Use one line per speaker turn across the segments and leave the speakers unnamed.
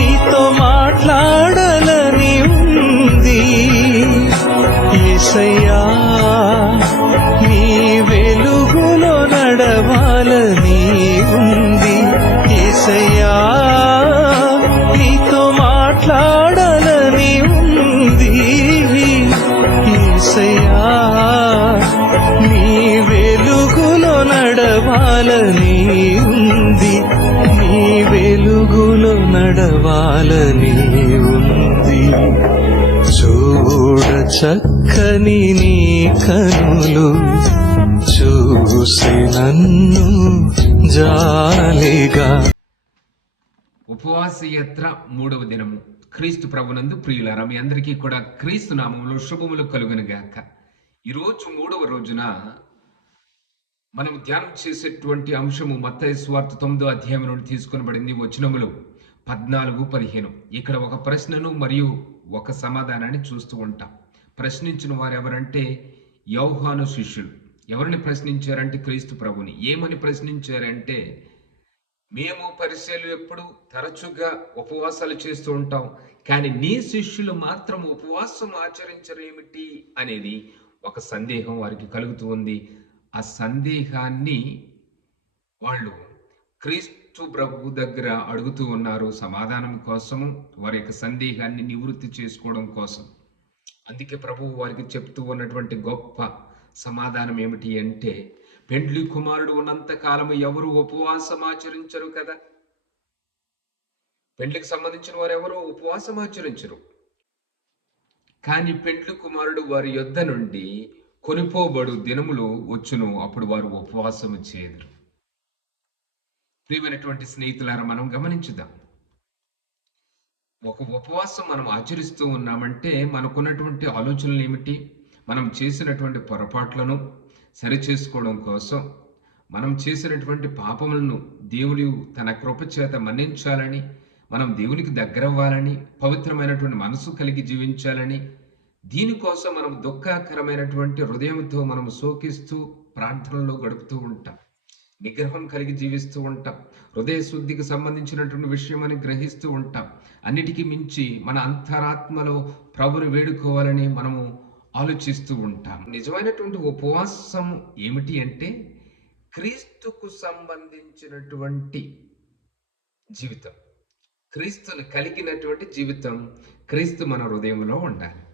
నీతో మాట్లాడాలని ఉంది. ఏసయ్యా నీ వెలుగులో నడవాలని ఉంది. ఏసయ్యా నీతో మాట్లాడాలని ఉంది. ఏసయ్యా నీ వెలుగులో నడవాలని ఉంది. నీ వెలుగులో నడవాలని ఉంది. చూడ చక్కని నీ కనులు చూసి నన్ను జాలిగా.
ఉపవాస యాత్ర మూడవ దినము. క్రీస్తు ప్రభునందు ప్రియులారా మీ అందరికీ కూడా క్రీస్తు నామంలో శుభములు కలుగును గాక ఈరోజు మూడవ రోజున మనం ధ్యానం చేసేటువంటి అంశము మత్తయి స్వార్థ తొమ్మిదో అధ్యాయం నుండి తీసుకొనబడింది. వచనములు పద్నాలుగు పదిహేను. ఇక్కడ ఒక ప్రశ్నను మరియు ఒక సమాధానాన్ని చూస్తూ ఉంటాం. ప్రశ్నించిన వారు ఎవరంటే యౌహాను శిష్యులు. ఎవరిని ప్రశ్నించారంటే క్రీస్తు ప్రభుని. ఏమని ప్రశ్నించారంటే మేము పరిచయలు ఎప్పుడు తరచుగా ఉపవాసాలు చేస్తూ ఉంటాం కానీ నీ శిష్యులు మాత్రం ఉపవాసం ఆచరించరేమిటి అనేది ఒక సందేహం వారికి కలుగుతూ ఉంది. ఆ సందేహాన్ని వాళ్ళు క్రీస్తు ప్రభు దగ్గర అడుగుతూ ఉన్నారు సమాధానం కోసము వారి యొక్క సందేహాన్ని నివృత్తి చేసుకోవడం కోసం. అందుకే ప్రభువు వారికి చెప్తూ ఉన్నటువంటి గొప్ప సమాధానం ఏమిటి అంటే పెండ్లి కుమారుడు ఉన్నంత కాలము ఎవరు ఉపవాసం ఆచరించరు కదా? పెండ్లికి సంబంధించిన వారు ఎవరు ఉపవాసం ఆచరించరు? కానీ పెండ్లి కుమారుడు వారి యొద్ద నుండి కొనిపోబడు దినములు వచ్చును అప్పుడు వారు ఉపవాసము చేయదురు. ప్రియమైనటువంటి స్నేహితులారా మనం గమనించుదాం. ఒక ఉపవాసం మనం ఆచరిస్తూ ఉన్నామంటే మనకున్నటువంటి ఆలోచనలు ఏమిటి? మనం చేసినటువంటి పొరపాట్లను సరిచేసుకోవడం కోసం మనం చేసినటువంటి పాపములను దేవుడు తన కృప చేత మన్నించాలని మనం దేవునికి దగ్గరవ్వాలని పవిత్రమైనటువంటి మనసు కలిగి జీవించాలని దీనికోసం మనం దుఃఖకరమైనటువంటి హృదయంతో మనం శోకిస్తూ ప్రార్థనలో గడుపుతూ ఉంటాం. నిగ్రహం కలిగి జీవిస్తూ ఉంటాం. హృదయ శుద్ధికి సంబంధించినటువంటి విషయం అని గ్రహిస్తూ ఉంటాం. అన్నిటికీ మించి మన అంతరాత్మలో ప్రభుని వేడుకోవాలని మనము ఆలోచిస్తూ ఉంటాం. నిజమైనటువంటి ఉపవాసం ఏమిటి అంటే క్రీస్తుకు సంబంధించినటువంటి జీవితం. క్రీస్తును కలిగినటువంటి జీవితం క్రీస్తు మన హృదయంలో ఉండాలి.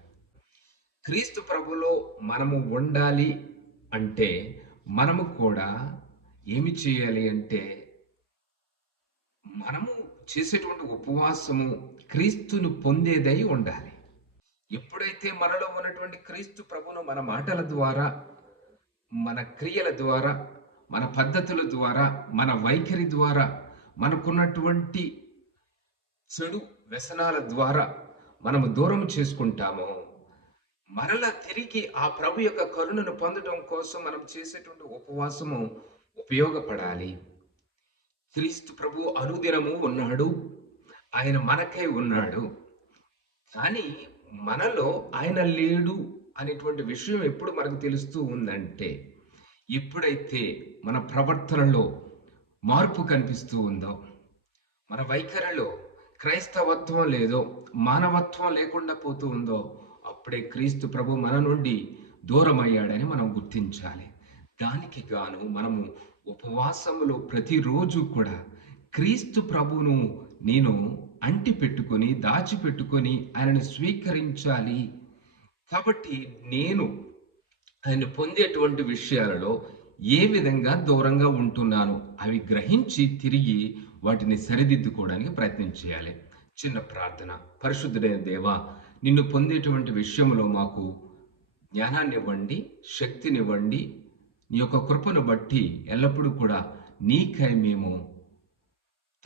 క్రీస్తు ప్రభులో మనము ఉండాలి అంటే మనము కూడా ఏమి చేయాలి అంటే మనము చేసేటువంటి ఉపవాసము క్రీస్తును పొందేదై ఉండాలి. ఎప్పుడైతే మనలో ఉన్నటువంటి క్రీస్తు ప్రభును మన మాటల ద్వారా మన క్రియల ద్వారా మన పద్ధతుల ద్వారా మన వైఖరి ద్వారా మనకున్నటువంటి చెడు వ్యసనాల ద్వారా మనము దూరం చేసుకుంటామో మరల తిరిగి ఆ ప్రభు యొక్క కరుణను పొందడం కోసం మనం చేసేటువంటి ఉపవాసము ఉపయోగపడాలి. క్రీస్తు ప్రభు అనుదినము ఉన్నాడు. ఆయన మనకై ఉన్నాడు. కానీ మనలో ఆయన లేడు అనేటువంటి విషయం ఎప్పుడు మనకు తెలుస్తూ ఉందంటే ఎప్పుడైతే మన ప్రవర్తనలో మార్పు కనిపిస్తూ ఉందో మన వైఖరిలో క్రైస్తవత్వం లేదో మానవత్వం లేకుండా పోతూ ఉందో అప్పుడే క్రీస్తు ప్రభు మన నుండి దూరం అయ్యాడని మనం గుర్తించాలి. దానికి గాను మనము ఉపవాసములో ప్రతిరోజు కూడా క్రీస్తు ప్రభును నేను అంటి పెట్టుకొని దాచిపెట్టుకొని ఆయనను స్వీకరించాలి. కాబట్టి నేను ఆయన పొందేటువంటి విషయాలలో ఏ విధంగా దూరంగా ఉంటున్నాను అవి గ్రహించి తిరిగి వాటిని సరిదిద్దుకోవడానికి ప్రయత్నం చేయాలి. చిన్న ప్రార్థన. పరిశుద్ధుడైన దేవా నిన్ను పొందేటువంటి విషయంలో మాకు జ్ఞానాన్ని ఇవ్వండి శక్తినివ్వండి. నీ యొక్క కృపను బట్టి ఎల్లప్పుడూ కూడా నీకై మేము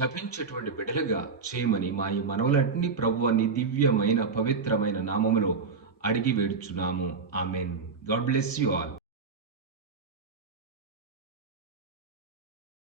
తపించేటువంటి బిడలుగా చేయమని మా ఈ మనవులన్నీ ప్రభు నీ దివ్యమైన పవిత్రమైన నామములో అడిగి వేడుచున్నాము. Amen. God bless you all.